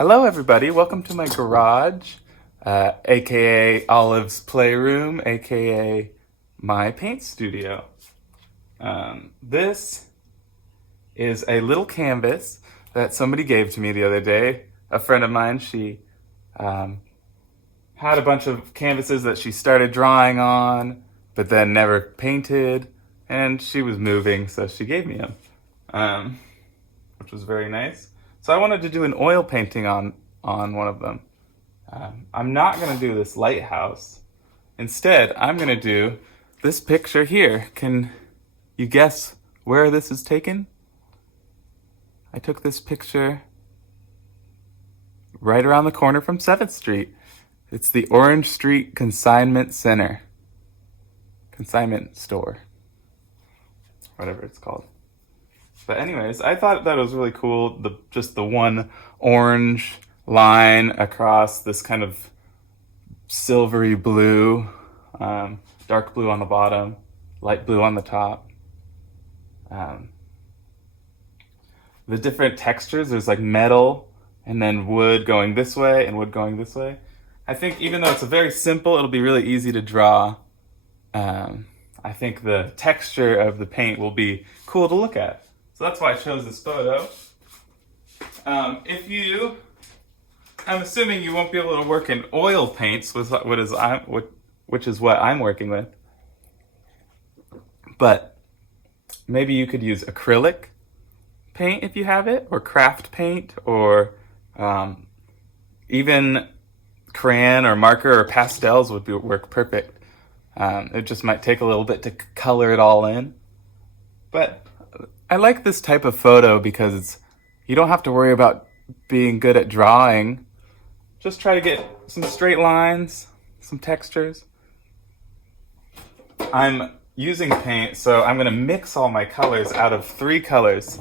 Hello everybody, welcome to my garage, aka Olive's Playroom, aka my paint studio. This is a little canvas that somebody gave to me the other day. A friend of mine, she had a bunch of canvases that she started drawing on, but then never painted, and she was moving, so she gave me them, which was very nice. So I wanted to do an oil painting on one of them. I'm not going to do this lighthouse. Instead, I'm going to do this picture here. Can you guess where this is taken? I took this picture right around the corner from 7th Street. It's the Orange Street Consignment Center. Consignment store. Whatever it's called. But anyways, I thought that was really cool. Just the one orange line across this kind of silvery blue, dark blue on the bottom, light blue on the top. The different textures, there's like metal and then wood going this way and wood going this way. I think even though it's a very simple, it'll be really easy to draw. I think the texture of the paint will be cool to look at. So that's why I chose this photo. I'm assuming you won't be able to work in oil paints, which is what I'm working with. But maybe you could use acrylic paint if you have it, or craft paint, or even crayon or marker or pastels would work perfect. It just might take a little bit to color it all in. But I like this type of photo because you don't have to worry about being good at drawing. Just try to get some straight lines, some textures. I'm using paint, so I'm going to mix all my colors out of 3 colors.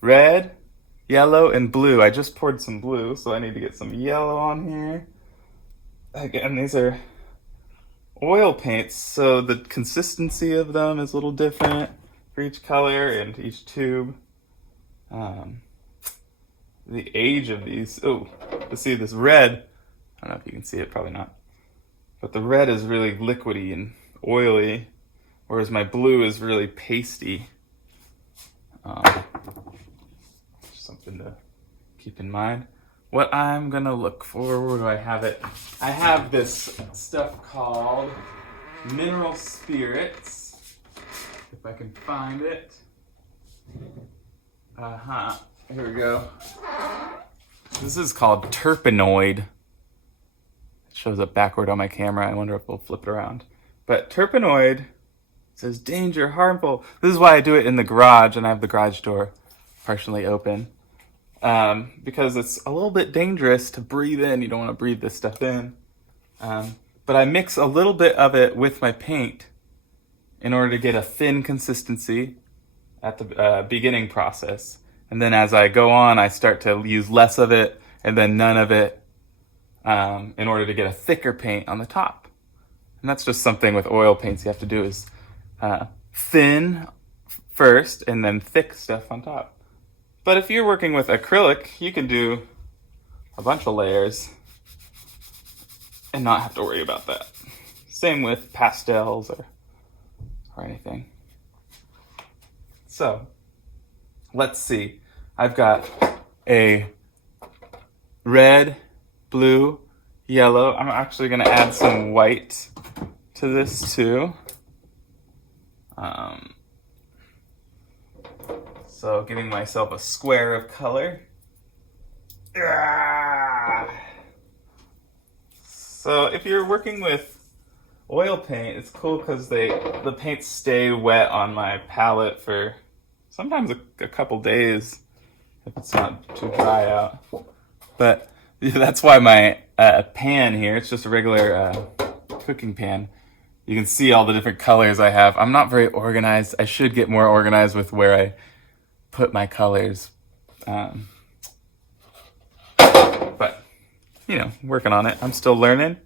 Red, yellow, and blue. I just poured some blue, so I need to get some yellow on here. Again, these are oil paints, so the consistency of them is a little different for each color and each tube. The age of these, let's see, this red, I don't know if you can see it, probably not, but the red is really liquidy and oily, whereas my blue is really pasty. Something to keep in mind. What I'm gonna look for, where do I have it? I have this stuff called Mineral Spirits. If I can find it. Here we go. This is called Terpenoid. It shows up backward on my camera. I wonder if we'll flip it around. But Terpenoid says danger, harmful. This is why I do it in the garage, and I have the garage door partially open. Because it's a little bit dangerous to breathe in. You don't want to breathe this stuff in. But I mix a little bit of it with my paint in order to get a thin consistency at the beginning process. And then as I go on, I start to use less of it and then none of it in order to get a thicker paint on the top. And that's just something with oil paints you have to do is thin first and then thick stuff on top. But if you're working with acrylic, you can do a bunch of layers and not have to worry about that. Same with pastels or anything. So, let's see. I've got a red, blue, yellow. I'm actually going to add some white to this too. So giving myself a square of color. So if you're working with oil paint, it's cool because the paints stay wet on my palette for sometimes a couple days if it's not too dry out. But that's why my pan here, it's just a regular cooking pan. You can see all the different colors I have. I'm not very organized. I should get more organized with where I put my colors. But, working on it. I'm still learning.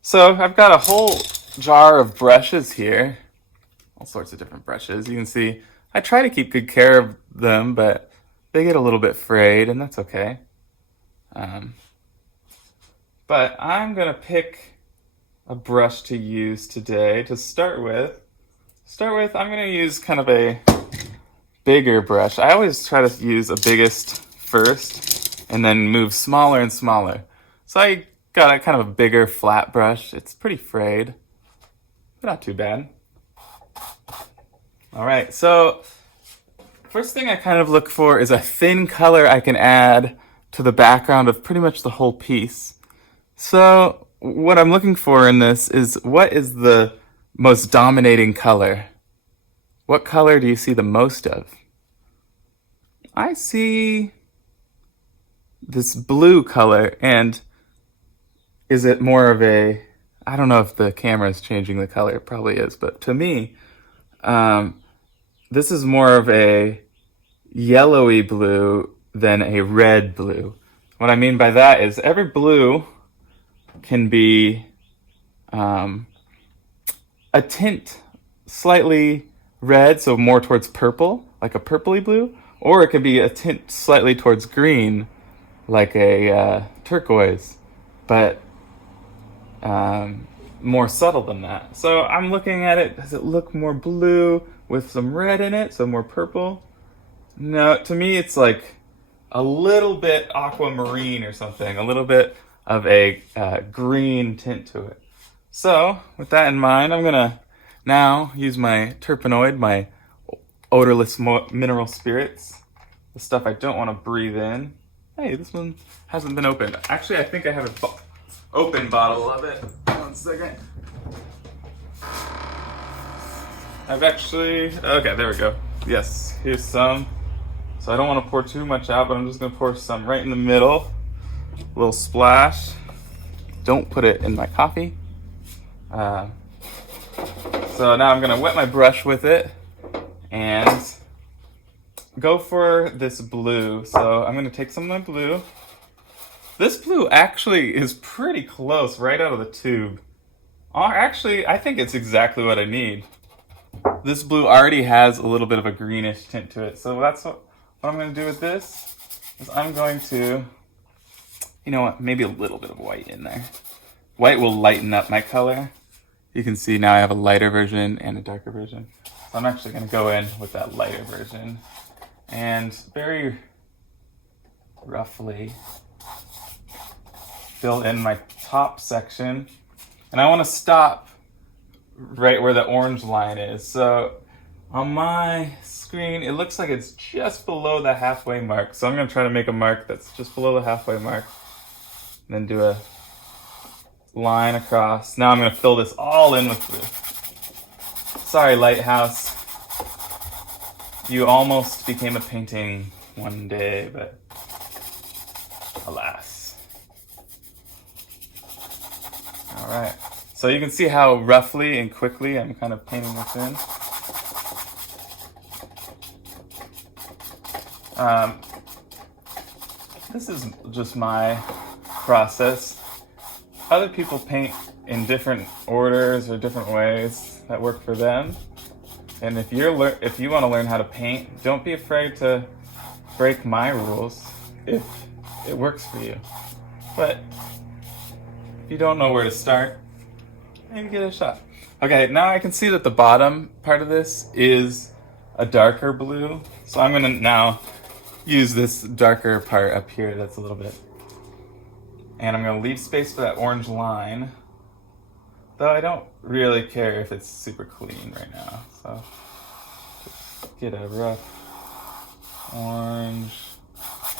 So I've got a whole jar of brushes here. All sorts of different brushes. You can see I try to keep good care of them, but they get a little bit frayed, and that's okay. But I'm gonna pick a brush to use today to start with. I'm gonna use kind of a bigger brush. I always try to use a biggest first and then move smaller and smaller. So I got a kind of a bigger flat brush. It's pretty frayed, but not too bad. All right, so first thing I kind of look for is a thin color I can add to the background of pretty much the whole piece. So what I'm looking for in this is, what is the most dominating color? What color do you see the most of? I see this blue color, and is it more of a, I don't know if the camera is changing the color, it probably is, but to me, this is more of a yellowy blue than a red blue. What I mean by that is every blue can be a tint slightly red, so more towards purple, like a purpley blue, or it could be a tint slightly towards green, like a turquoise, but more subtle than that. So I'm looking at it, does it look more blue with some red in it, so more purple? No, to me it's like a little bit aquamarine or something, a little bit of a green tint to it. So with that in mind, I'm gonna now use my terpenoid, my odorless mineral spirits, the stuff I don't want to breathe in. Hey, this one hasn't been opened. Actually, I think I have an open bottle of it. 1 second. Okay, there we go. Yes, here's some. So I don't want to pour too much out, but I'm just going to pour some right in the middle. A little splash. Don't put it in my coffee. So now I'm going to wet my brush with it and go for this blue. So I'm going to take some of my blue. This blue actually is pretty close right out of the tube. Actually, I think it's exactly what I need. This blue already has a little bit of a greenish tint to it. So that's what I'm going to do with this is I'm going to, you know what, maybe a little bit of white in there. White will lighten up my color. You can see now I have a lighter version and a darker version. So I'm actually going to go in with that lighter version and very roughly fill in my top section. And I want to stop right where the orange line is. So on my screen, it looks like it's just below the halfway mark. So I'm going to try to make a mark that's just below the halfway mark. And then do a line across. Now I'm going to fill this all in with blue. Sorry, Lighthouse. You almost became a painting one day, but alas. All right. So you can see how roughly and quickly I'm kind of painting this in. This is just my process. Other people paint in different orders or different ways that work for them. And if you want to learn how to paint, don't be afraid to break my rules if it works for you. But if you don't know where to start, maybe give it a shot. Okay, now I can see that the bottom part of this is a darker blue. So I'm going to now use this darker part up here that's a little bit. And I'm going to leave space for that orange line. Though I don't really care if it's super clean right now. So just get a rough orange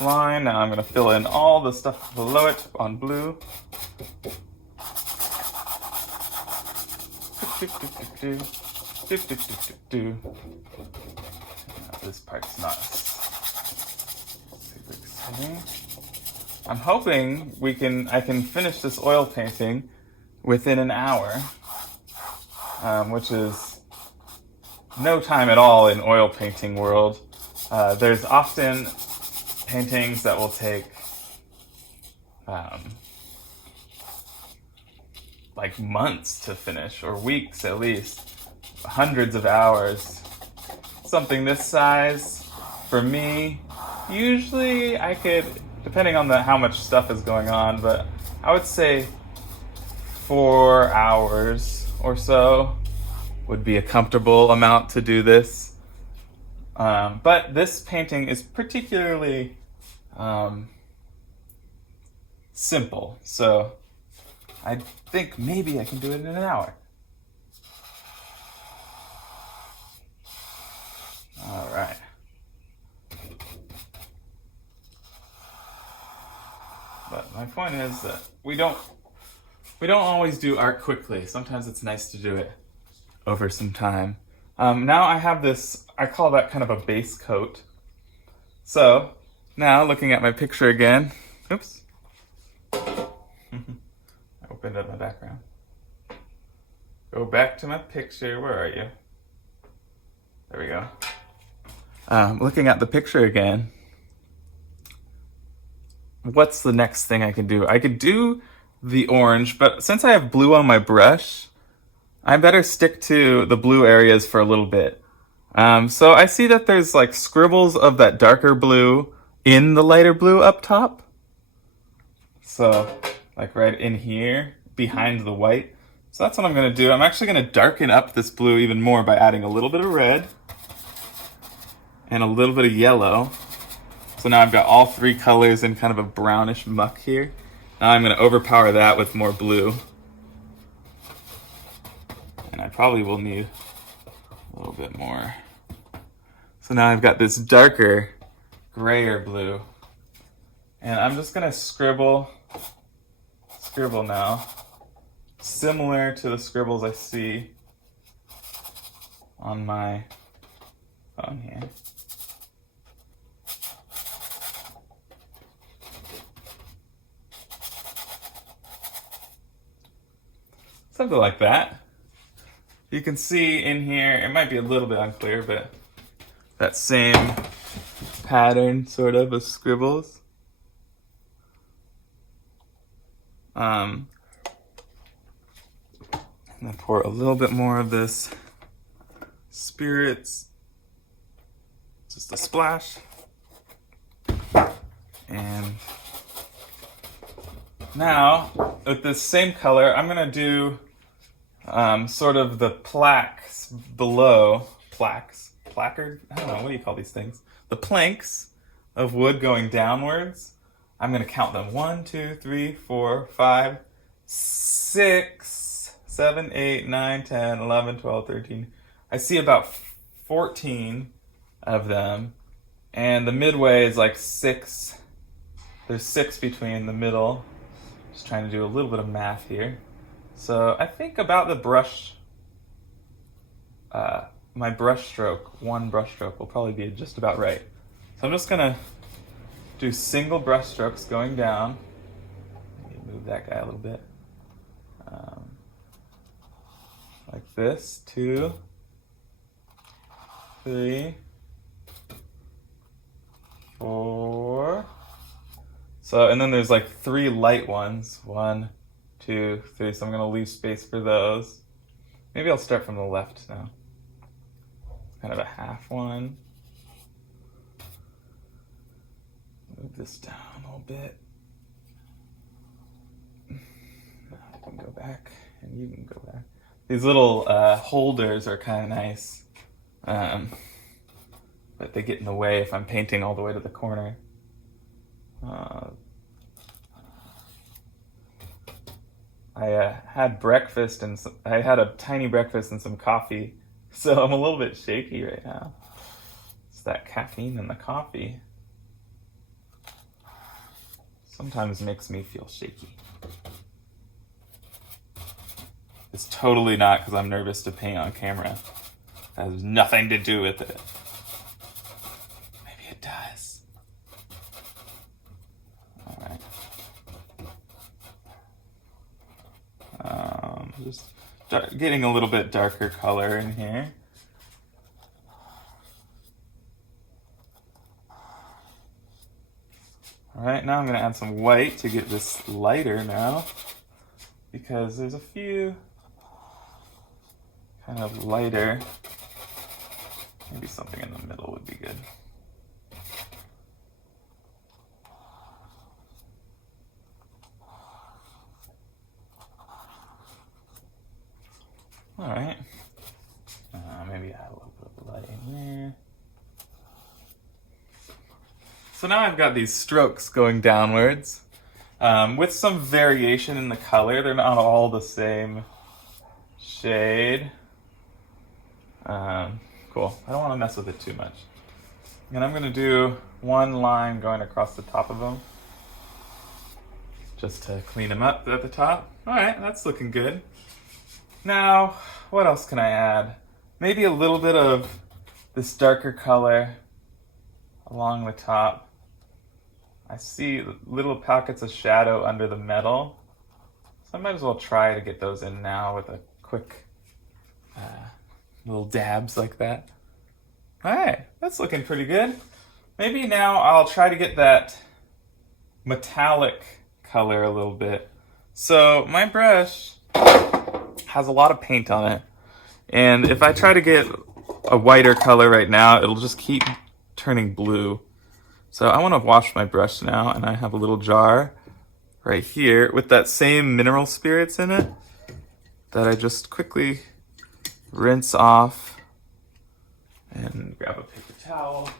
line. Now I'm going to fill in all the stuff below it on blue. This part's not super exciting. I'm hoping I can finish this oil painting within an hour, which is no time at all in oil painting world. There's often paintings that will take like months to finish, or weeks at least, hundreds of hours. Something this size, for me, usually I could depending on how much stuff is going on, but I would say 4 hours or so would be a comfortable amount to do this. But this painting is particularly simple, so I think maybe I can do it in an hour. All right. But my point is that we don't always do art quickly. Sometimes it's nice to do it over some time. Now I have this, I call that kind of a base coat. So now looking at my picture again, oops. I opened up my background. Go back to my picture, where are you? There we go. Looking at the picture again, what's the next thing I can do? I could do the orange, but since I have blue on my brush, I better stick to the blue areas for a little bit. So I see that there's like scribbles of that darker blue in the lighter blue up top. So like right in here, behind the white. So that's what I'm gonna do. I'm actually gonna darken up this blue even more by adding a little bit of red and a little bit of yellow. So now I've got all 3 colors in kind of a brownish muck here. Now I'm going to overpower that with more blue. And I probably will need a little bit more. So now I've got this darker, grayer blue. And I'm just going to scribble now, similar to the scribbles I see on my phone here. Something like that. You can see in here, it might be a little bit unclear, but that same pattern sort of scribbles. I'm gonna pour a little bit more of this spirits, just a splash. And now, with this same color, I'm gonna do sort of the plaques below, placard? I don't know, what do you call these things? The planks of wood going downwards. I'm gonna count them. 1, 2, 3, 4, 5, 6, 7, 8, 9, 10, 11, 12, 13. I see about 14 of them. And the midway is like 6. There's 6 between the middle. Just trying to do a little bit of math here. So I think about the brush, my brush stroke, one brush stroke will probably be just about right. So I'm just gonna do single brush strokes going down. Let me move that guy a little bit. Like this, 2, 3, 4. So, and then there's like 3 light ones. 1, 2, 3. So I'm gonna leave space for those. Maybe I'll start from the left now. Kind of a half one. Move this down a little bit. I can go back, and you can go back. These little holders are kind of nice, but they get in the way if I'm painting all the way to the corner. I had breakfast and I had a tiny breakfast and some coffee, so I'm a little bit shaky right now. It's that caffeine in the coffee. Sometimes makes me feel shaky. It's totally not because I'm nervous to paint on camera. It has nothing to do with it. Maybe it does. Alright. Just getting a little bit darker color in here. Alright, now I'm going to add some white to get this lighter now, because there's a few kind of lighter. Maybe something in the middle would be good. So now I've got these strokes going downwards with some variation in the color. They're not all the same shade. Cool. I don't want to mess with it too much. And I'm going to do one line going across the top of them just to clean them up at the top. All right, that's looking good. Now, what else can I add? Maybe a little bit of this darker color along the top. I see little pockets of shadow under the metal, so I might as well try to get those in now with a quick little dabs like that. All right, that's looking pretty good. Maybe now I'll try to get that metallic color a little bit. So my brush has a lot of paint on it, and if I try to get a whiter color right now, it'll just keep turning blue. So I want to wash my brush now, and I have a little jar right here with that same mineral spirits in it that I just quickly rinse off and grab a paper towel.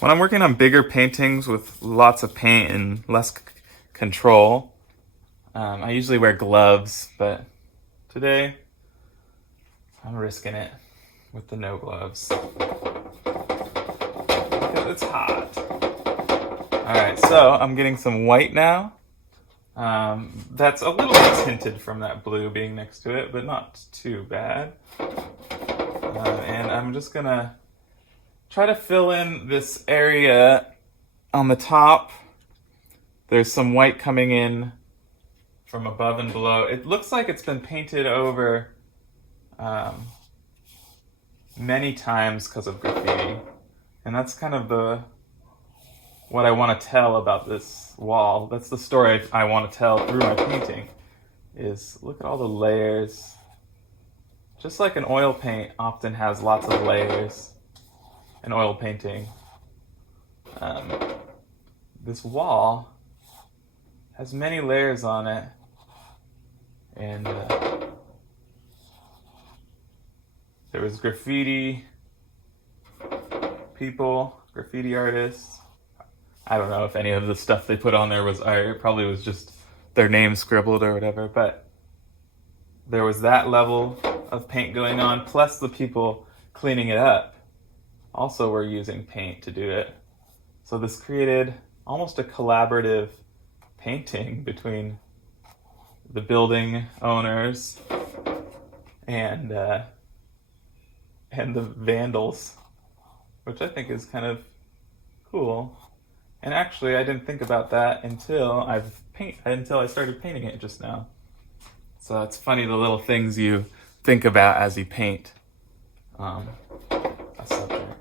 When I'm working on bigger paintings with lots of paint and less control, I usually wear gloves, but today I'm risking it with the no gloves because it's hot. All right, so I'm getting some white now. That's a little bit tinted from that blue being next to it, but not too bad. And I'm just gonna try to fill in this area on the top. There's some white coming in from above and below. It looks like it's been painted over many times because of graffiti. And that's kind of what I want to tell about this wall. That's the story I want to tell through my painting, is look at all the layers. Just like an oil paint often has lots of layers, an oil painting. This wall has many layers on it, and there was graffiti people, graffiti artists. I don't know if any of the stuff they put on there was art. It probably was just their name scribbled or whatever, but there was that level of paint going on, plus the people cleaning it up also were using paint to do it. So this created almost a collaborative painting between the building owners and the vandals, which I think is kind of cool. And actually, I didn't think about that until I started painting it just now. So it's funny the little things you think about as you paint a subject.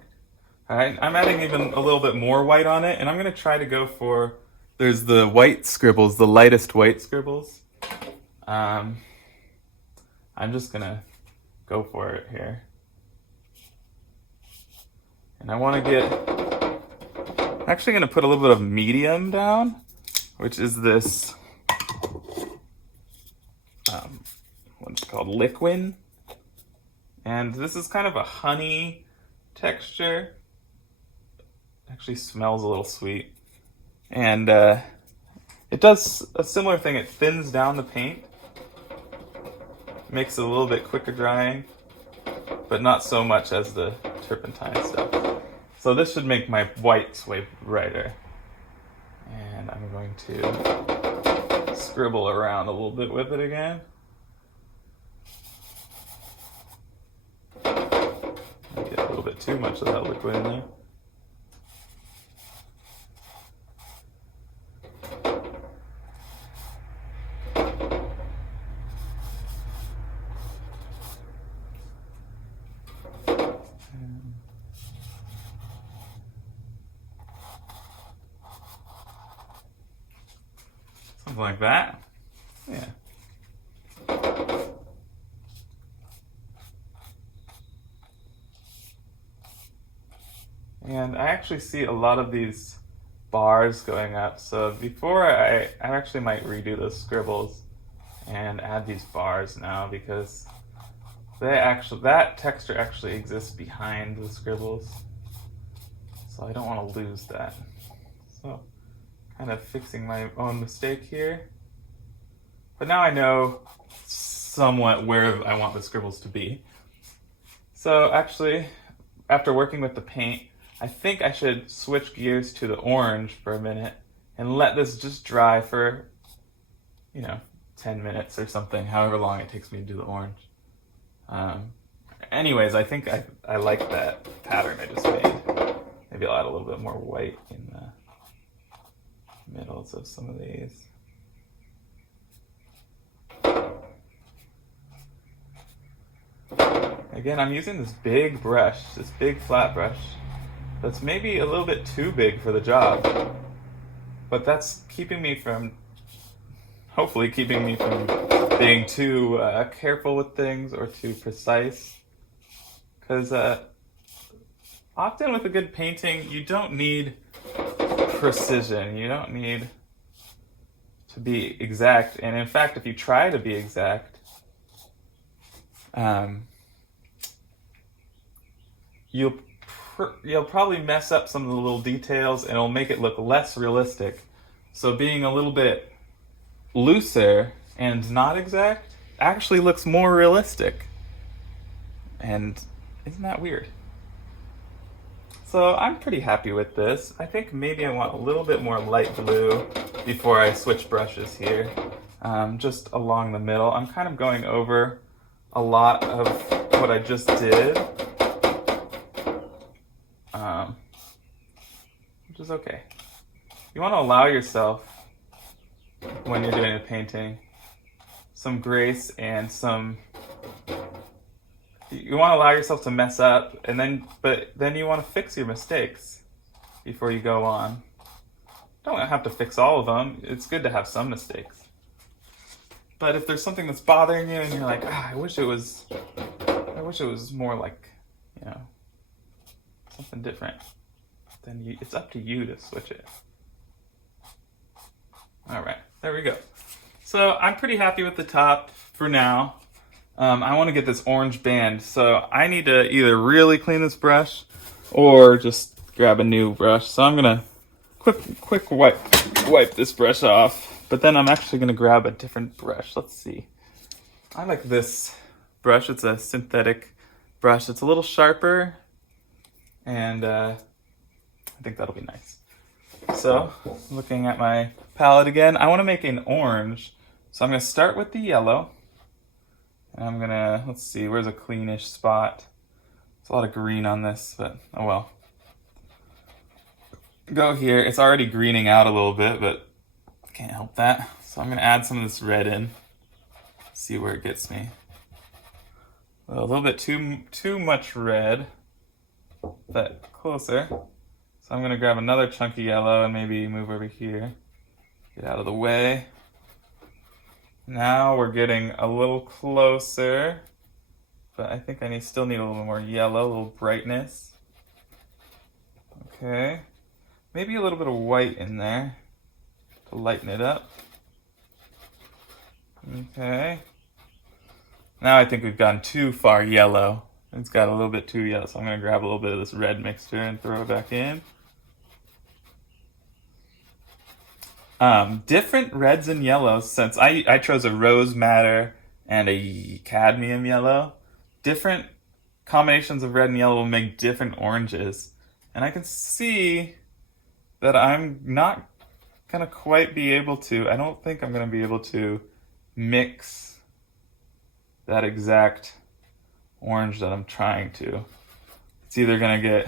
All right, I'm adding even a little bit more white on it, and I'm going to try to go for, there's the white scribbles, the lightest white scribbles. I'm just going to go for it here. And I want to I'm actually going to put a little bit of medium down, which is this, what's it called, liquid. And this is kind of a honey texture. It actually smells a little sweet. And it does a similar thing. It thins down the paint, makes it a little bit quicker drying, but not so much as the turpentine stuff. So this should make my whites way brighter. And I'm going to scribble around a little bit with it again. I get a little bit too much of that liquid in there. Something like that. Yeah. And I actually see a lot of these bars going up. So before I actually might redo those scribbles and add these bars now, because that texture actually exists behind the scribbles, so I don't want to lose that. So, kind of fixing my own mistake here. But now I know somewhat where I want the scribbles to be. So actually, after working with the paint, I think I should switch gears to the orange for a minute and let this just dry for, 10 minutes or something, however long it takes me to do the orange. Anyways, I think I like that pattern I just made. Maybe I'll add a little bit more white in the middles of some of these. Again, I'm using this big brush, this big flat brush, that's maybe a little bit too big for the job, but that's hopefully keeping me from being too careful with things or too precise. Because often with a good painting, you don't need precision, you don't need to be exact, and in fact, if you try to be exact, you'll probably mess up some of the little details and it'll make it look less realistic. So being a little bit looser and not exact actually looks more realistic. And isn't that weird? So I'm pretty happy with this. I think maybe I want a little bit more light blue before I switch brushes here. Just along the middle. I'm kind of going over a lot of what I just did. Which is okay. You want to allow yourself, when you're doing a painting, some grace and you want to allow yourself to mess up, but then you want to fix your mistakes before you go on. Don't have to fix all of them. It's good to have some mistakes. But if there's something that's bothering you and you're like, I wish it was more like, something different, then it's up to you to switch it. All right, there we go. So I'm pretty happy with the top for now. I want to get this orange band, so I need to either really clean this brush or just grab a new brush. So I'm gonna quick wipe this brush off, but then I'm actually gonna grab a different brush. Let's see. I like this brush. It's a synthetic brush. It's a little sharper, and I think that'll be nice. So, looking at my palette again, I want to make an orange. So I'm going to start with the yellow. And I'm going to, let's see, where's a cleanish spot? There's a lot of green on this, but oh well. Go here. It's already greening out a little bit, but can't help that. So I'm going to add some of this red in. See where it gets me. A little bit too much red, but closer. So I'm going to grab another chunky yellow and maybe move over here. Get out of the way. Now we're getting a little closer, but I think I still need a little more yellow, a little brightness. Okay. Maybe a little bit of white in there to lighten it up. Okay. Now I think we've gone too far yellow. It's got a little bit too yellow, so I'm going to grab a little bit of this red mixture and throw it back in. Different reds and yellows, since I chose a rose madder and a cadmium yellow. Different combinations of red and yellow will make different oranges. And I can see that I'm not going to quite be able to, I don't think I'm going to be able to mix that exact orange that I'm trying to. It's either going to get,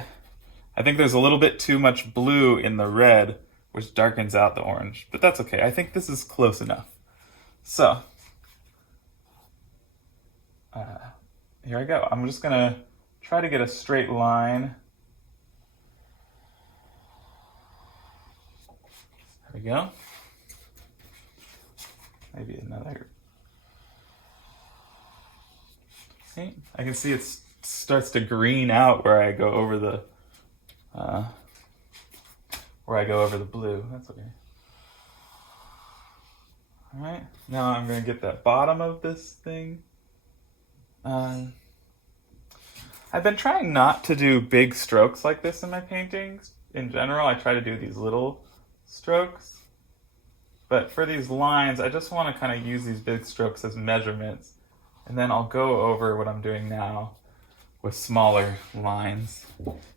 I think there's a little bit too much blue in the red, which darkens out the orange, but that's okay. I think this is close enough. So, here I go. I'm just gonna try to get a straight line. There we go. Maybe another. Okay. I can see it starts to green out where I go over the blue. That's okay. All right. Now I'm gonna get that bottom of this thing I've been trying not to do big strokes like this in my paintings. In general, I try to do these little strokes. But for these lines, I just want to kind of use these big strokes as measurements. And then I'll go over what I'm doing now with smaller lines.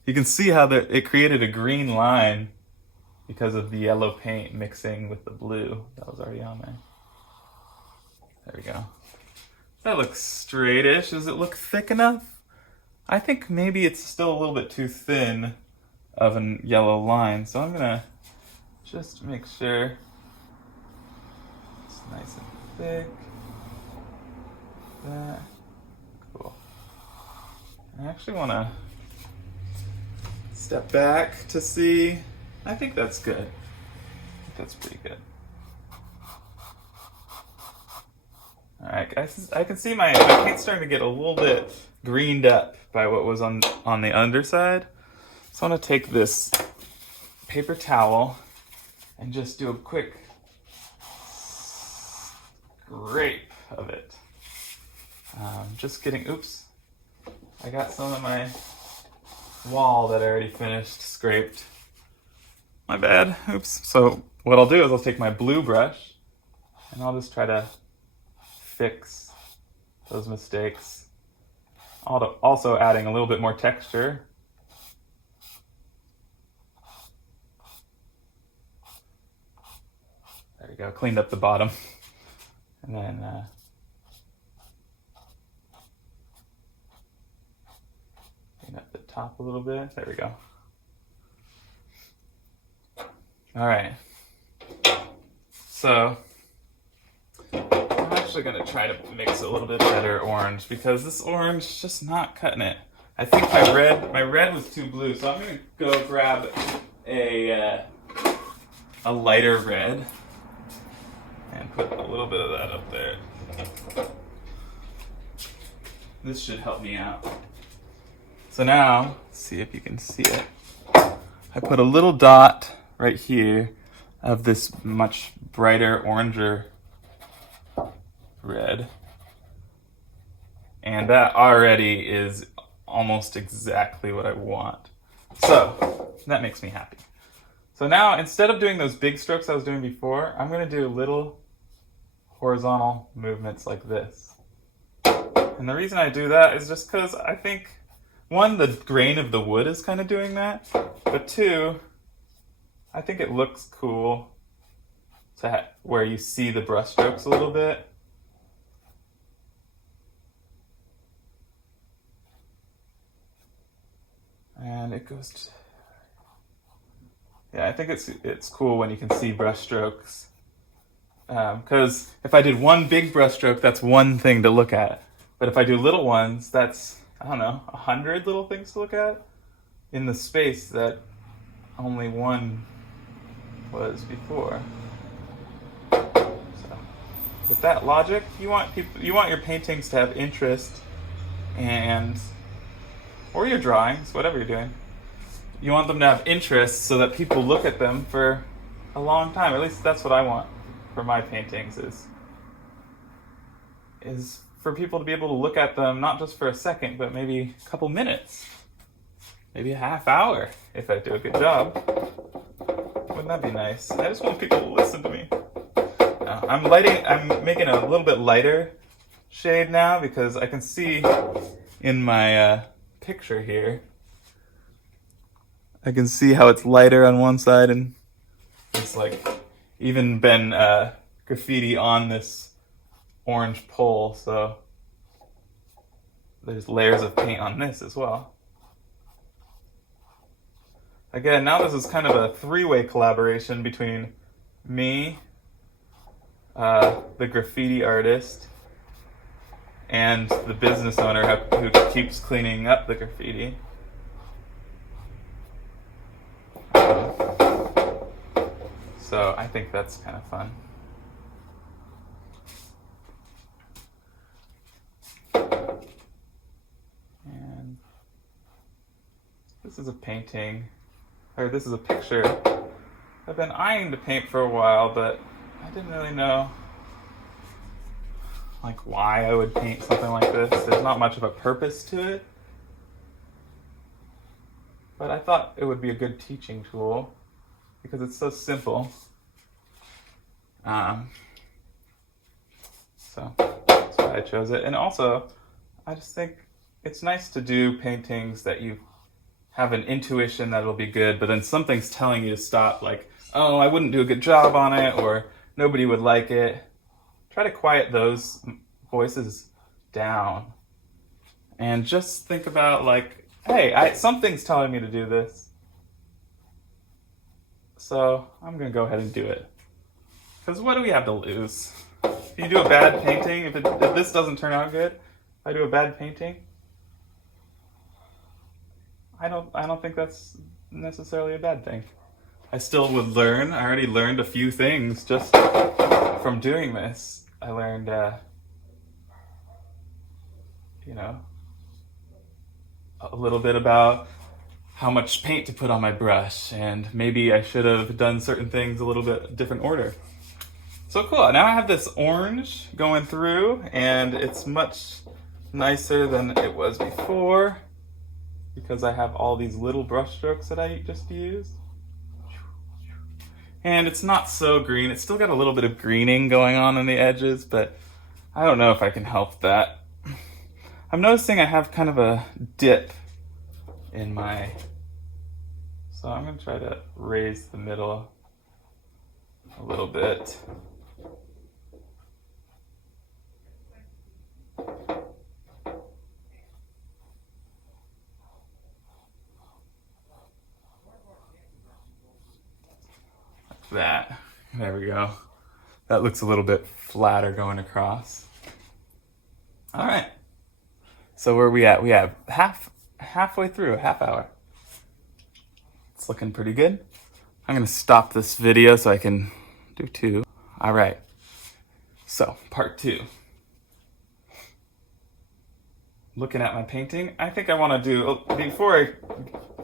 You can see how it created a green line because of the yellow paint mixing with the blue that was already on there. There we go. That looks straightish. Does it look thick enough? I think maybe it's still a little bit too thin of a yellow line. So I'm gonna just make sure it's nice and thick. That. Cool. I actually want to step back to see. I think that's good. I think that's pretty good. All right, guys, I can see my paint's starting to get a little bit greened up by what was on the underside. So I'm gonna take this paper towel and just do a quick scrape of it. Just kidding. Oops. I got some of my wall that I already finished scraped. My bad. Oops. So what I'll do is I'll take my blue brush and I'll just try to fix those mistakes. Also adding a little bit more texture. There we go. Cleaned up the bottom. And then clean up the top a little bit. There we go. All right. So I'm actually going to try to mix a little bit better orange because this orange is just not cutting it. I think my red was too blue, so I'm going to go grab a lighter red and put a little bit of that up there. This should help me out. So now, let's see if you can see it. I put a little dot right here of this much brighter oranger red. And that already is almost exactly what I want. So that makes me happy. So now, instead of doing those big strokes I was doing before, I'm going to do little horizontal movements like this. And the reason I do that is just because I think, one, the grain of the wood is kind of doing that, but two, I think it looks cool to where you see the brush strokes a little bit. And it goes to, yeah, I think it's cool when you can see brush strokes. Because if I did one big brush stroke, that's one thing to look at. But if I do little ones, that's, I don't know, 100 little things to look at in the space that only one was before. So, with that logic, you want your paintings to have interest, or your drawings, whatever you're doing. You want them to have interest so that people look at them for a long time. At least that's what I want for my paintings is for people to be able to look at them not just for a second, but maybe a couple minutes, maybe a half hour if I do a good job. Wouldn't that be nice? I just want people to listen to me. I'm making a little bit lighter shade now because I can see in my picture here, I can see how it's lighter on one side and it's like even been graffiti on this orange pole, so there's layers of paint on this as well. Again, now this is kind of a three-way collaboration between me, the graffiti artist, and the business owner who keeps cleaning up the graffiti. So I think that's kind of fun. And this is a painting, or this is a picture. I've been eyeing to paint for a while, but I didn't really know why I would paint something like this. There's not much of a purpose to it. but I thought it would be a good teaching tool because it's so simple. So that's why I chose it. And also, I just think it's nice to do paintings that you have an intuition that it'll be good, but then something's telling you to stop, like, oh, I wouldn't do a good job on it, or nobody would like it. Try to quiet those voices down and just think about, like, hey, something's telling me to do this, so I'm gonna go ahead and do it. Because what do we have to lose? If you do a bad painting, if this doesn't turn out good, if I do a bad painting, I don't think that's necessarily a bad thing. I still would learn. I already learned a few things just from doing this. I learned, a little bit about how much paint to put on my brush, and maybe I should have done certain things a little bit different order. So cool. Now I have this orange going through, and it's much nicer than it was before because I have all these little brush strokes that I just used. And it's not so green. It's still got a little bit of greening going on the edges, but I don't know if I can help that. I'm noticing I have kind of a dip in my... So I'm going to try to raise the middle a little bit. That. There we go. That looks a little bit flatter going across. All right. So where are we at? We have halfway through, a half hour. It's looking pretty good. I'm gonna stop this video so I can do 2. All right. So part 2. Looking at my painting, I think I want to do, before I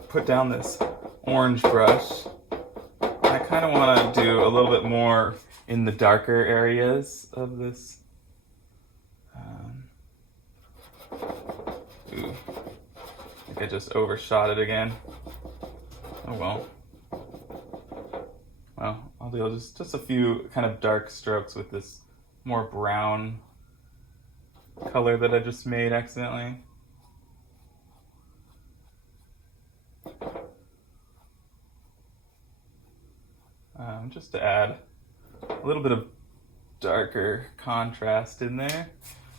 put down this orange brush, I kind of want to do a little bit more in the darker areas of this. Ooh, I think I just overshot it again. Oh well. Well, I'll do just a few kind of dark strokes with this more brown color that I just made accidentally. Just to add a little bit of darker contrast in there.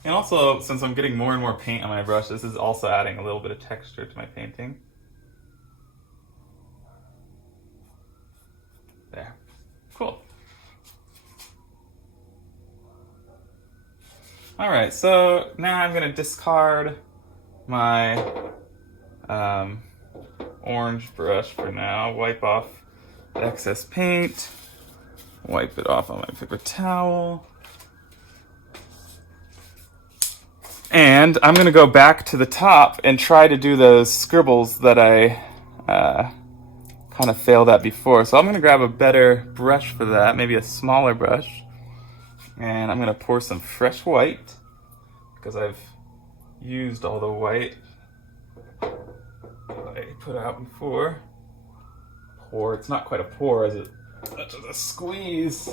And also, since I'm getting more and more paint on my brush, this is also adding a little bit of texture to my painting. There. Cool. Alright, so now I'm going to discard my orange brush for now. Wipe off the excess paint. Wipe it off on my paper towel. And I'm going to go back to the top and try to do those scribbles that I kind of failed at before. So I'm going to grab a better brush for that, maybe a smaller brush. And I'm going to pour some fresh white because I've used all the white I put out before. Pour, it's not quite a pour as much as a squeeze.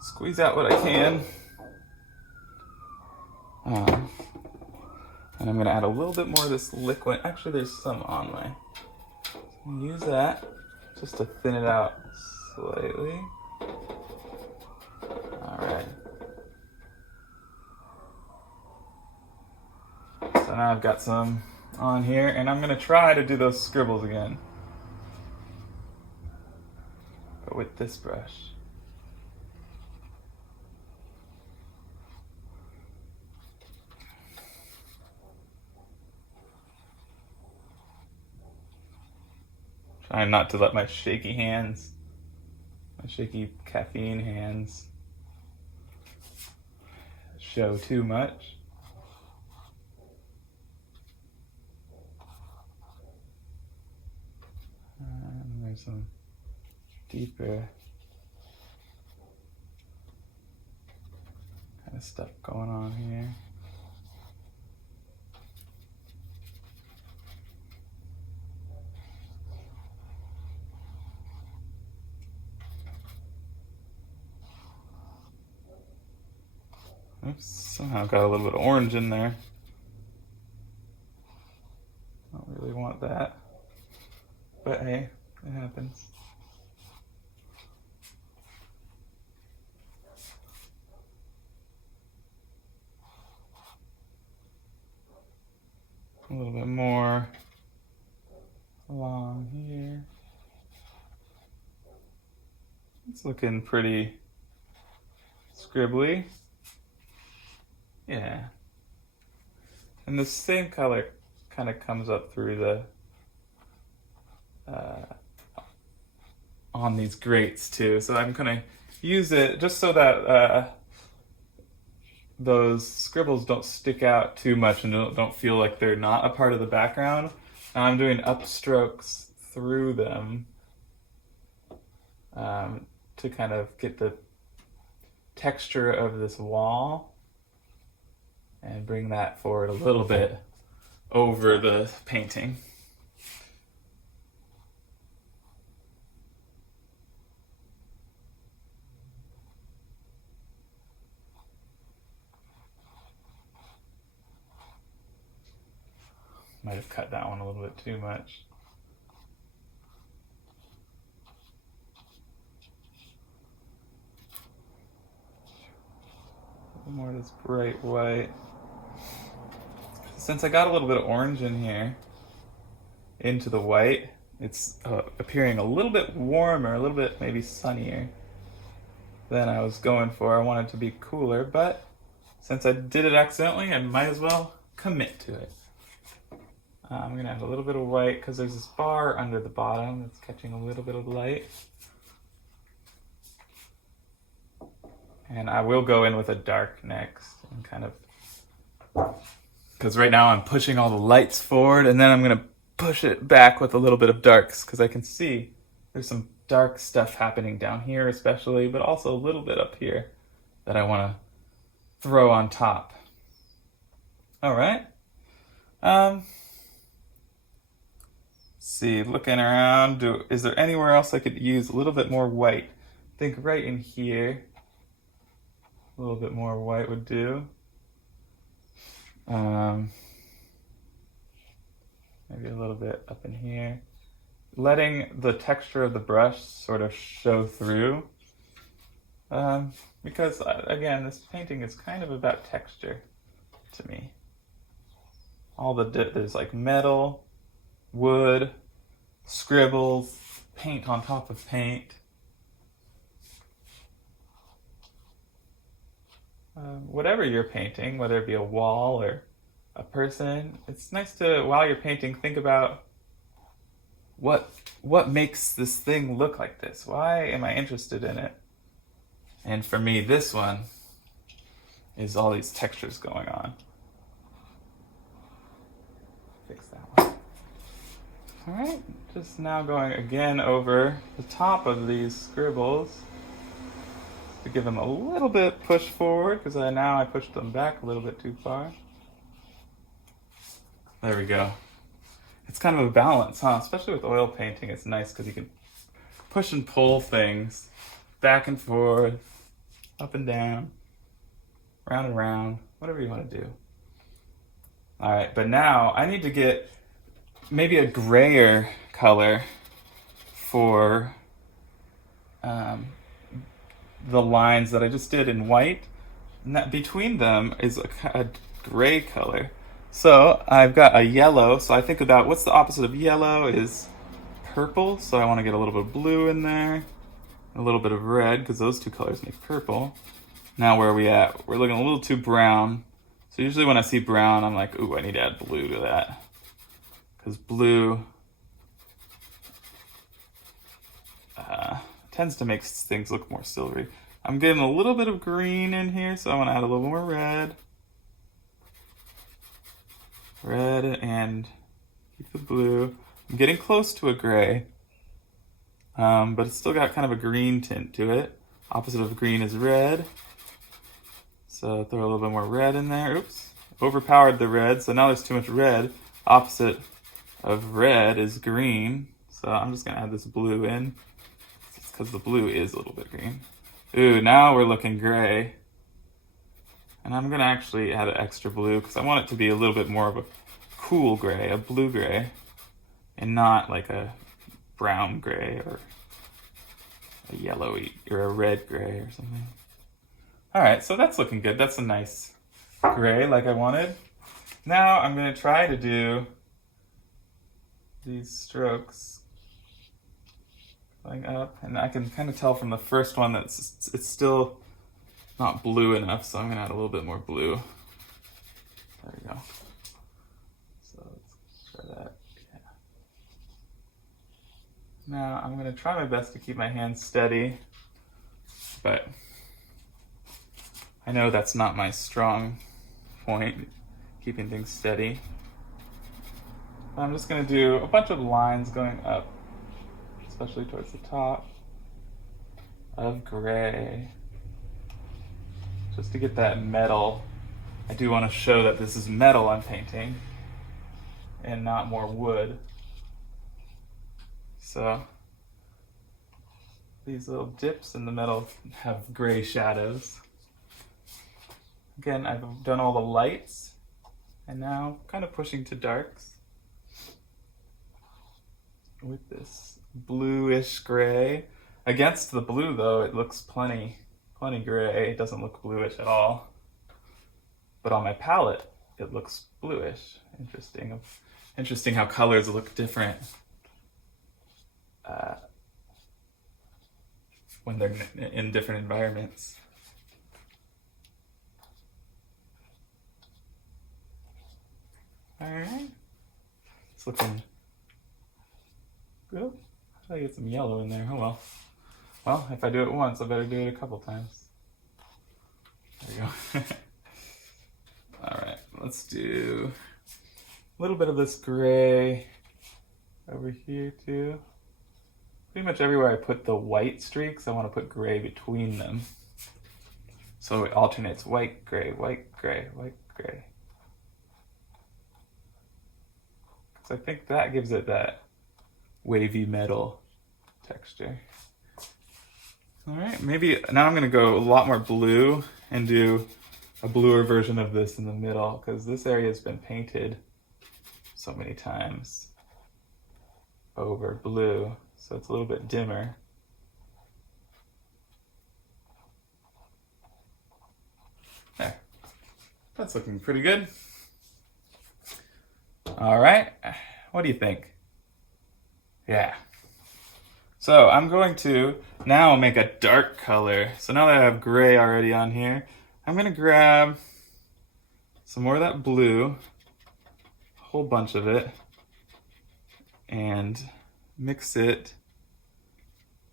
Squeeze out what I can. And I'm going to add a little bit more of this liquid. Actually, there's some on my... So I'm going to use that just to thin it out slightly. Alright. So now I've got some on here, and I'm going to try to do those scribbles again. But with this brush. Trying not to let my shaky caffeine hands, show too much. And there's some deeper kind of stuff going on here. Oops, somehow got a little bit of orange in there. Don't really want that. But hey, it happens. A little bit more along here. It's looking pretty scribbly. Yeah. And the same color kind of comes up through the on these grates too. So I'm gonna use it just so that those scribbles don't stick out too much and don't feel like they're not a part of the background. Now I'm doing upstrokes through them to kind of get the texture of this wall and bring that forward a little bit over the painting. Might have cut that one a little bit too much. A little more of this bright white. Since I got a little bit of orange in here into the white, it's appearing a little bit warmer, a little bit maybe sunnier than I was going for. I wanted to be cooler, but since I did it accidentally, I might as well commit to it. I'm going to add a little bit of white because there's this bar under the bottom that's catching a little bit of light. And I will go in with a dark next and kind of, because right now I'm pushing all the lights forward and then I'm going to push it back with a little bit of darks because I can see there's some dark stuff happening down here especially, but also a little bit up here that I want to throw on top. All right. See, looking around, is there anywhere else I could use a little bit more white? I think right in here, a little bit more white would do. Maybe a little bit up in here. Letting the texture of the brush sort of show through. Because, again, this painting is kind of about texture to me. There's like metal, wood, scribbles, paint on top of paint. Whatever you're painting, whether it be a wall or a person, it's nice to, while you're painting, think about what makes this thing look like this? Why am I interested in it? And for me, this one is all these textures going on. Fix that one. All right, just now going again over the top of these scribbles to give them a little bit push forward because now I pushed them back a little bit too far. There we go. It's kind of a balance, huh? Especially with oil painting, it's nice because you can push and pull things back and forth, up and down, round and round, whatever you want to do. All right, but now I need to get maybe a grayer color for the lines that I just did in white. And that between them is a gray color. So I've got a yellow, so I think about what's the opposite of yellow is purple, so I want to get a little bit of blue in there, a little bit of red, because those two colors make purple. Now where are we at? We're looking a little too brown. So usually when I see brown, I'm like, ooh, I need to add blue to that. Because blue tends to make things look more silvery. I'm getting a little bit of green in here, so I want to add a little more red. Red and keep the blue. I'm getting close to a gray, but it's still got kind of a green tint to it. Opposite of green is red. So throw a little bit more red in there. Oops, overpowered the red, so now there's too much red. Opposite of red is green, so I'm just gonna add this blue in, because the blue is a little bit green. Ooh, now we're looking gray. And I'm gonna actually add an extra blue because I want it to be a little bit more of a cool gray, a blue gray, and not like a brown gray or a yellowy or a red gray or something. All right, so that's looking good. That's a nice gray like I wanted. Now I'm gonna try to do these strokes going up, and I can kind of tell from the first one that it's still not blue enough, so I'm gonna add a little bit more blue. There we go. So let's try that. Yeah. Now I'm gonna try my best to keep my hands steady, but I know that's not my strong point, keeping things steady. I'm just gonna do a bunch of lines going up, especially towards the top of gray, just to get that metal. I do want to show that this is metal I'm painting and not more wood. So these little dips in the metal have gray shadows. Again, I've done all the lights and now kind of pushing to darks with this bluish gray. Against the blue though, it looks plenty gray. It doesn't look bluish at all. But on my palette, it looks bluish. Interesting how colors look different when they're in different environments. All right, it's looking good. How do I get some yellow in there? Oh well. Well, if I do it once, I better do it a couple times. There we go. All right, let's do a little bit of this gray over here too. Pretty much everywhere I put the white streaks, I want to put gray between them. So it alternates white, gray, white, gray, white, gray. So I think that gives it that wavy metal texture. All right, maybe now I'm gonna go a lot more blue and do a bluer version of this in the middle, because this area has been painted so many times over blue, so it's a little bit dimmer. There, that's looking pretty good. All right, what do you think? Yeah. So I'm going to now make a dark color. So now that I have gray already on here, I'm gonna grab some more of that blue, a whole bunch of it, and mix it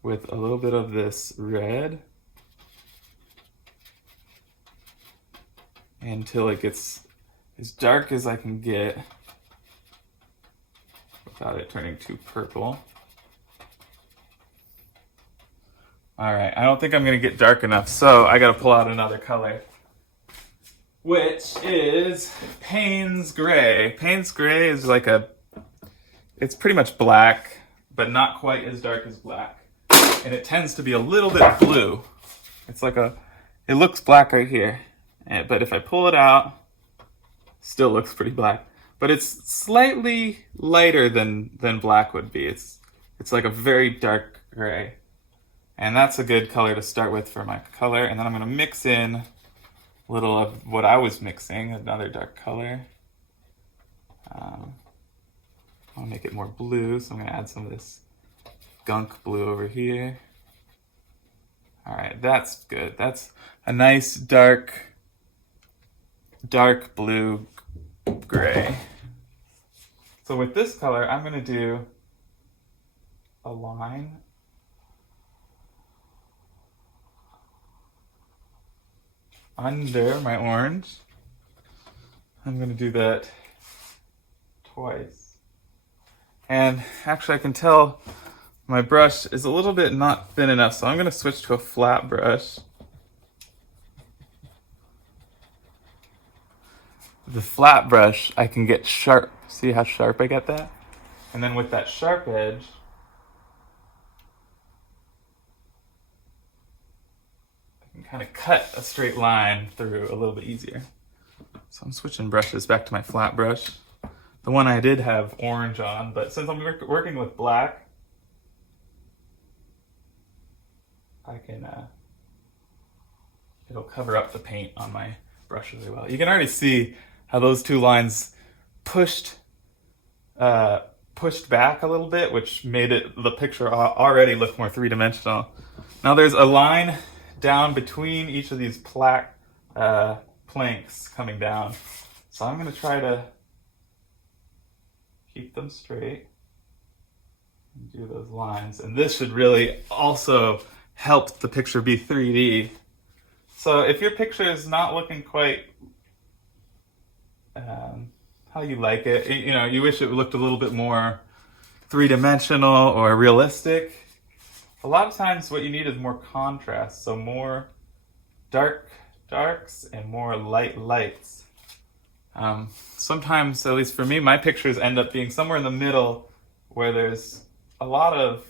with a little bit of this red until it gets as dark as I can get without it turning too purple. All right, I don't think I'm gonna get dark enough, so I gotta pull out another color, which is Payne's Gray. Payne's Gray is like it's pretty much black, but not quite as dark as black. And it tends to be a little bit blue. It's like it looks black right here, but if I pull it out, still looks pretty black. But it's slightly lighter than black would be. It's like a very dark gray. And that's a good color to start with for my color. And then I'm gonna mix in a little of what I was mixing, another dark color. I'll make it more blue, so I'm gonna add some of this gunk blue over here. All right, that's good. That's a nice dark blue gray. So with this color, I'm gonna do a line under my orange. I'm gonna do that twice. And actually I can tell my brush is a little bit not thin enough, so I'm gonna switch to a flat brush. The flat brush, I can get sharp. See how sharp I get that? And then with that sharp edge, I can kind of cut a straight line through a little bit easier. So I'm switching brushes back to my flat brush. The one I did have orange on, but since I'm working with black, I can, it'll cover up the paint on my brush really well. You can already see how those two lines pushed back a little bit, which made the picture already look more three-dimensional. Now there's a line down between each of these planks coming down. So I'm going to try to keep them straight and do those lines. And this should really also help the picture be 3D. So if your picture is not looking quite how you like it, you wish it looked a little bit more three-dimensional or realistic, a lot of times what you need is more contrast. So more darks and more lights. Sometimes, at least for me, my pictures end up being somewhere in the middle where there's a lot of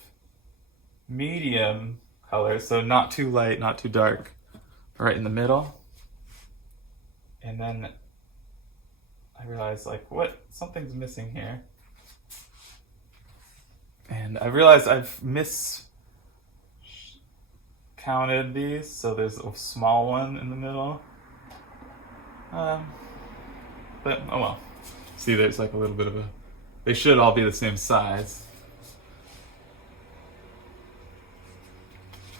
medium colors, so not too light, not too dark, right in the middle. And then I realized, like, something's missing here. And I realized I've miscounted these, so there's a small one in the middle. But, oh well. See, there's like a little bit of they should all be the same size.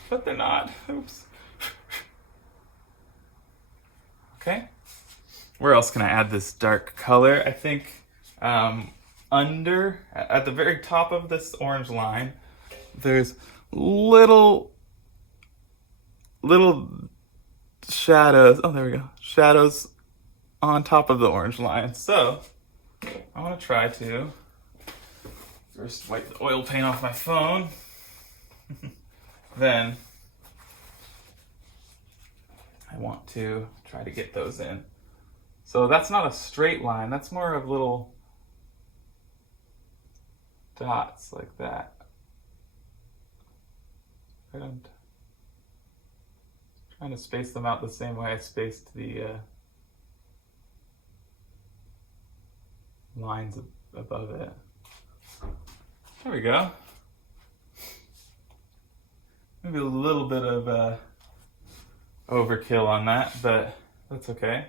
But they're not. Oops. Okay. Where else can I add this dark color? I think at the very top of this orange line, there's little shadows. Oh, there we go. Shadows on top of the orange line. So I want to try to first wipe the oil paint off my phone. Then I want to try to get those in. So that's not a straight line, that's more of little dots like that. And trying to space them out the same way I spaced the lines above it. There we go. Maybe a little bit of overkill on that, but that's okay.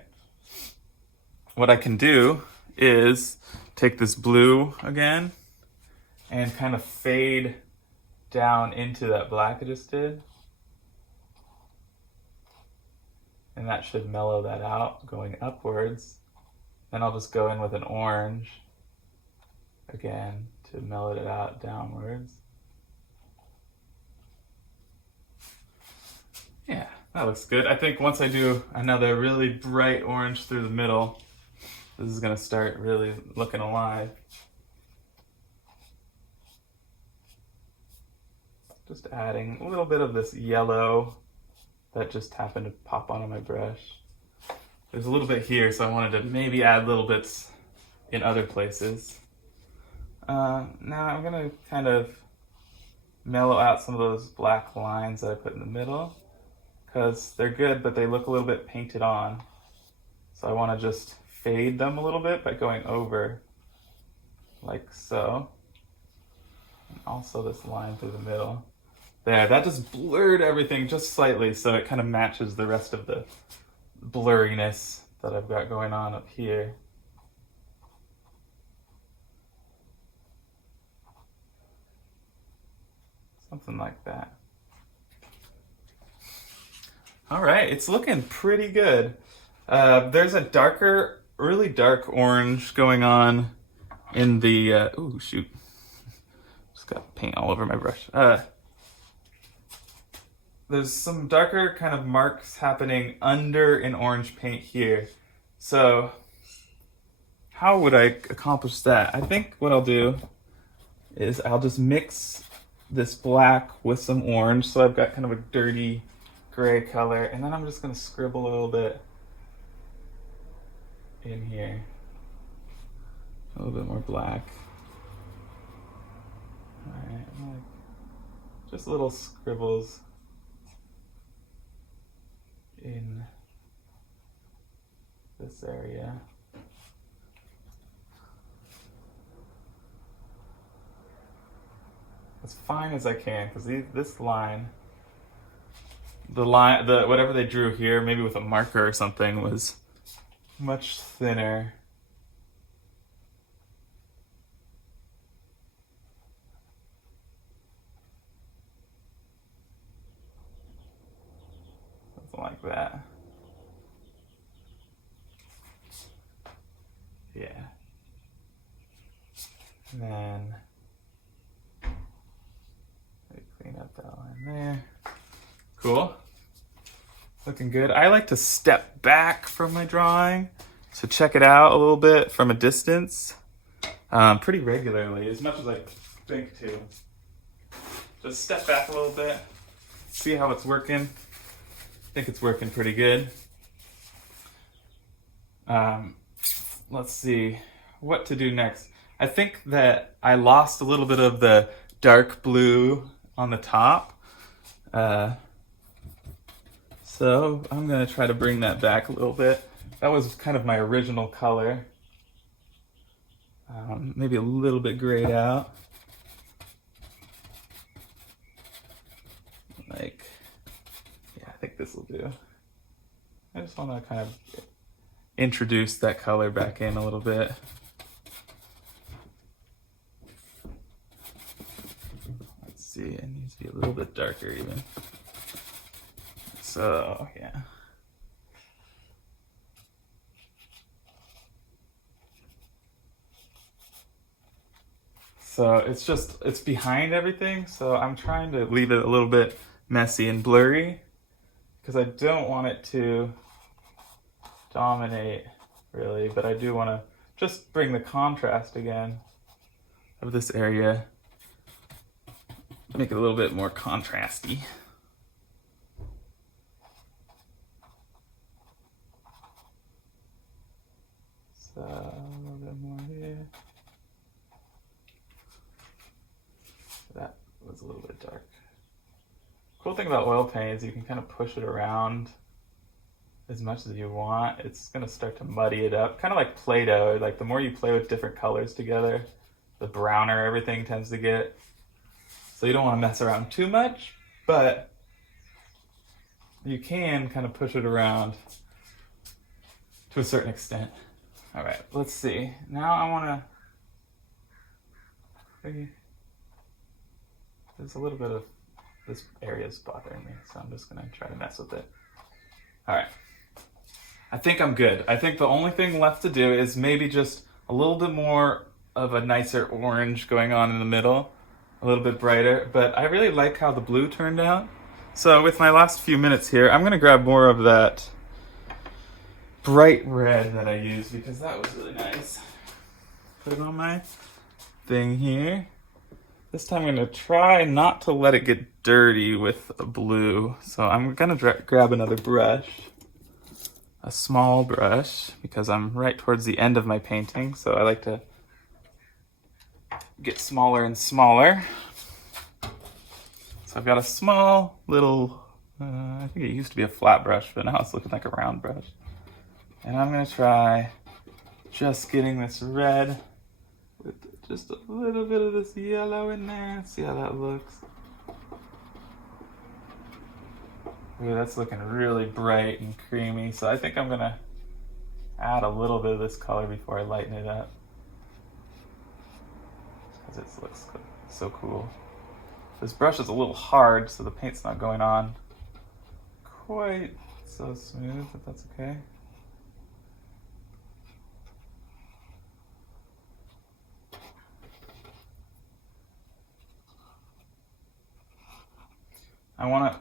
What I can do is take this blue again and kind of fade down into that black I just did. And that should mellow that out going upwards. Then I'll just go in with an orange again to mellow it out downwards. Yeah, that looks good. I think once I do another really bright orange through the middle, this is going to start really looking alive. Just adding a little bit of this yellow that just happened to pop onto my brush. There's a little bit here, so I wanted to maybe add little bits in other places. Now I'm going to kind of mellow out some of those black lines that I put in the middle, because they're good, but they look a little bit painted on. So I want to just fade them a little bit by going over, like so. And also this line through the middle. There, that just blurred everything just slightly, so it kind of matches the rest of the blurriness that I've got going on up here. Something like that. All right, it's looking pretty good. There's a really dark orange going on in the, ooh, shoot. Just got paint all over my brush. There's some darker kind of marks happening under an orange paint here. So how would I accomplish that? I think what I'll do is I'll just mix this black with some orange. So I've got kind of a dirty gray color, and then I'm just gonna scribble a little bit in here. A little bit more black. All right, just little scribbles. this area. As fine as I can, because this line, the whatever they drew here, maybe with a marker or something, was much thinner. Something like that. Yeah. And then clean up that line there. Cool. Looking good. I like to step back from my drawing to check it out a little bit from a distance, pretty regularly, as much as I think to. Just step back a little bit, see how it's working. I think it's working pretty good. Let's see what to do next. I think that I lost a little bit of the dark blue on the top. So I'm gonna try to bring that back a little bit. That was kind of my original color. Maybe a little bit grayed out. Like, yeah, I think this will do. I just wanna kind of introduce that color back in a little bit. Let's see, it needs to be a little bit darker even. So, yeah. So it's behind everything, so I'm trying to leave it a little bit messy and blurry because I don't want it to dominate really, but I do want to just bring the contrast again of this area, make it a little bit more contrasty. So a little bit more here. That was a little bit dark. Cool thing about oil paint is you can kind of push it around as much as you want. It's gonna start to muddy it up, kind of like Play-Doh. Like the more you play with different colors together, the browner everything tends to get. So you don't want to mess around too much, but you can kind of push it around to a certain extent. All right, let's see. Now I want to. There's a little bit of this area's bothering me, so I'm just gonna try to mess with it. All right. I think I'm good. I think the only thing left to do is maybe just a little bit more of a nicer orange going on in the middle, a little bit brighter, but I really like how the blue turned out. So with my last few minutes here, I'm gonna grab more of that bright red that I used because that was really nice. Put it on my thing here. This time I'm gonna try not to let it get dirty with a blue. So I'm gonna grab another brush, a small brush, because I'm right towards the end of my painting. So I like to get smaller and smaller. So I've got a small little, I think it used to be a flat brush, but now it's looking like a round brush. And I'm gonna try just getting this red with just a little bit of this yellow in there. See how that looks. Ooh, that's looking really bright and creamy. So I think I'm gonna add a little bit of this color before I lighten it up, because it looks so cool. This brush is a little hard, so the paint's not going on quite so smooth, but that's okay.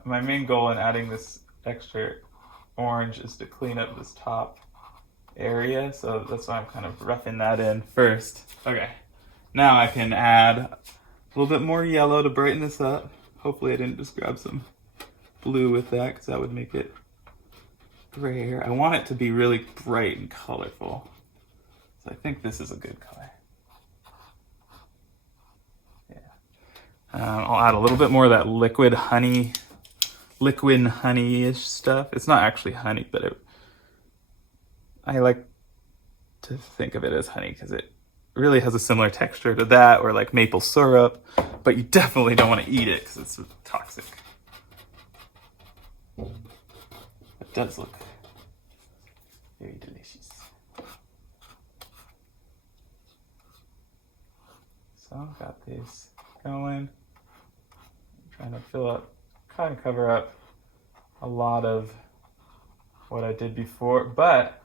My main goal in adding this extra orange is to clean up this top area, so that's why I'm kind of roughing that in first. Okay, now I can add a little bit more yellow to brighten this up. Hopefully I didn't just grab some blue with that, because that would make it grayer. I want it to be really bright and colorful, so I think this is a good color. I'll add a little bit more of that liquid honey-ish stuff. It's not actually honey, but I like to think of it as honey because it really has a similar texture to that, or like maple syrup, but you definitely don't want to eat it because it's toxic. It does look very delicious. So I've got these going. I'm trying to fill up, kind of cover up a lot of what I did before, but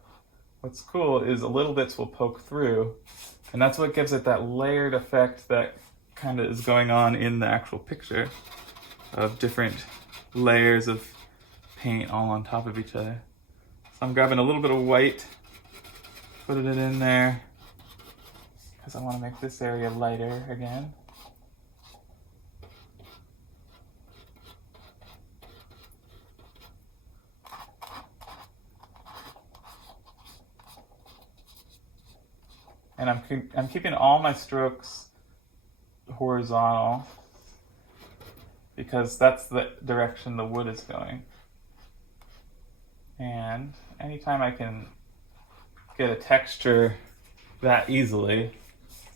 what's cool is a little bits will poke through, and that's what gives it that layered effect that kind of is going on in the actual picture of different layers of paint all on top of each other. So I'm grabbing a little bit of white, putting it in there, because I want to make this area lighter again. And I'm keeping all my strokes horizontal because that's the direction the wood is going. And anytime I can get a texture that easily,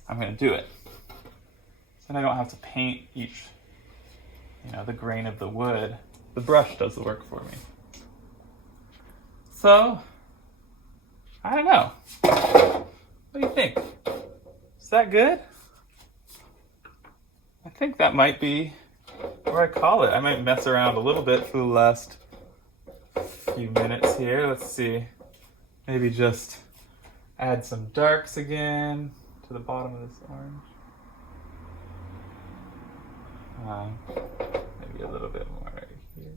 I'm going to do it. So then I don't have to paint each, the grain of the wood. The brush does the work for me. So, I don't know. What do you think? Is that good? I think that might be where I call it. I might mess around a little bit for the last few minutes here. Let's see. Maybe just add some darks again to the bottom of this orange. Maybe a little bit more right here.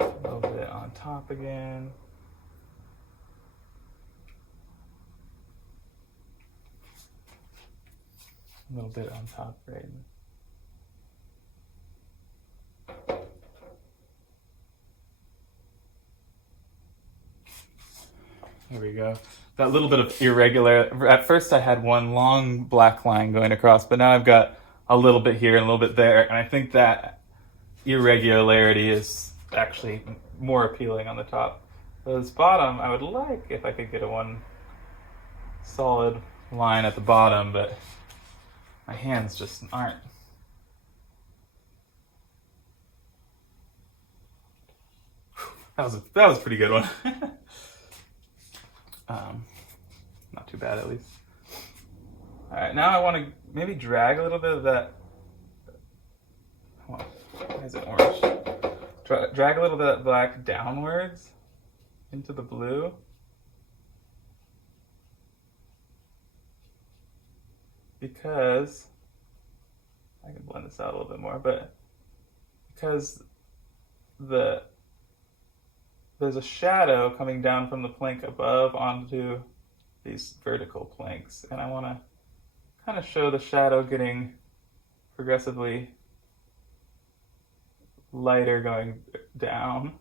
A little bit on top again. A little bit on top right. There we go. That little bit of irregular, at first I had one long black line going across, but now I've got a little bit here and a little bit there, and I think that irregularity is actually more appealing on the top. This bottom, I would like if I could get a one solid line at the bottom, but my hands just aren't. That was a pretty good one. Not too bad, at least. All right, now I want to maybe drag a little bit of that. Why is it orange? Drag a little bit of that black downwards into the blue. Because I can blend this out a little bit more, but because there's a shadow coming down from the plank above onto these vertical planks, and I want to kind of show the shadow getting progressively lighter going down.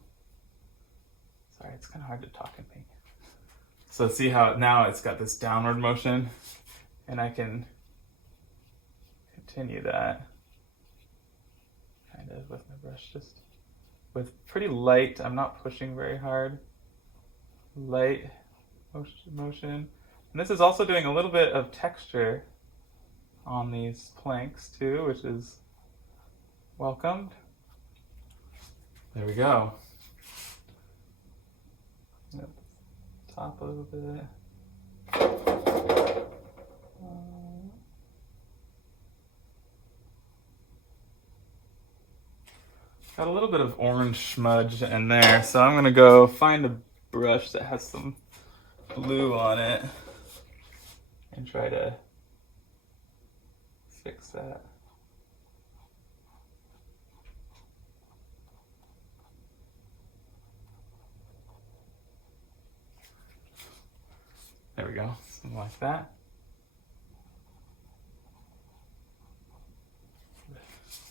Sorry, it's kind of hard to talk and paint. So see how now it's got this downward motion, and I can continue that kind of with my brush, just with pretty light. I'm not pushing very hard. Light motion. And this is also doing a little bit of texture on these planks too, which is welcomed. There we go. Yep. Top a little bit. Got a little bit of orange smudge in there, so I'm gonna go find a brush that has some blue on it and try to fix that. There we go, something like that.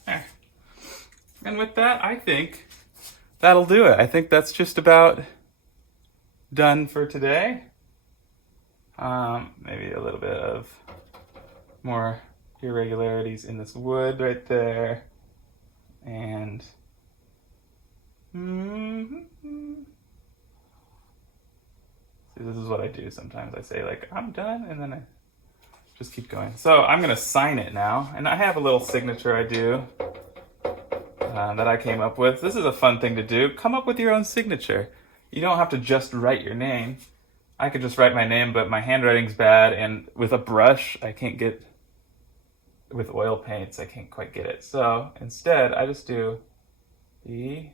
There. And with that, I think that'll do it. I think that's just about done for today. Maybe a little bit of more irregularities in this wood right there. And See, this is what I do sometimes. I say like, I'm done, and then I just keep going. So I'm gonna sign it now, and I have a little signature I do that I came up with. This is a fun thing to do. Come up with your own signature. You don't have to just write your name. I could just write my name, but my handwriting's bad, and with a brush, I can't get, with oil paints, I can't quite get it. So instead, I just do E-O-N-E.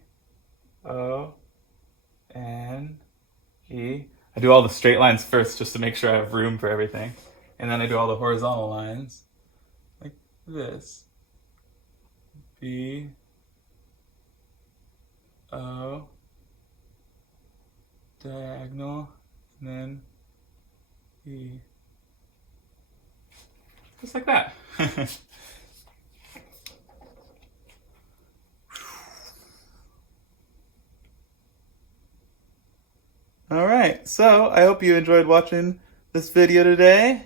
I do all the straight lines first just to make sure I have room for everything. And then I do all the horizontal lines like this. B-O, diagonal, and then E. Just like that. All right, so I hope you enjoyed watching this video today.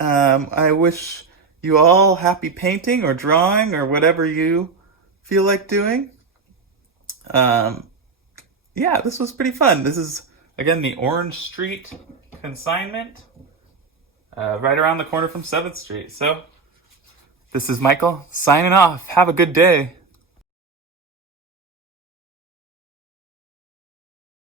I wish you all happy painting or drawing or whatever you feel like doing. Yeah, this was pretty fun. This is, again, the Orange Street Consignment, right around the corner from 7th Street. So this is Michael signing off. Have a good day.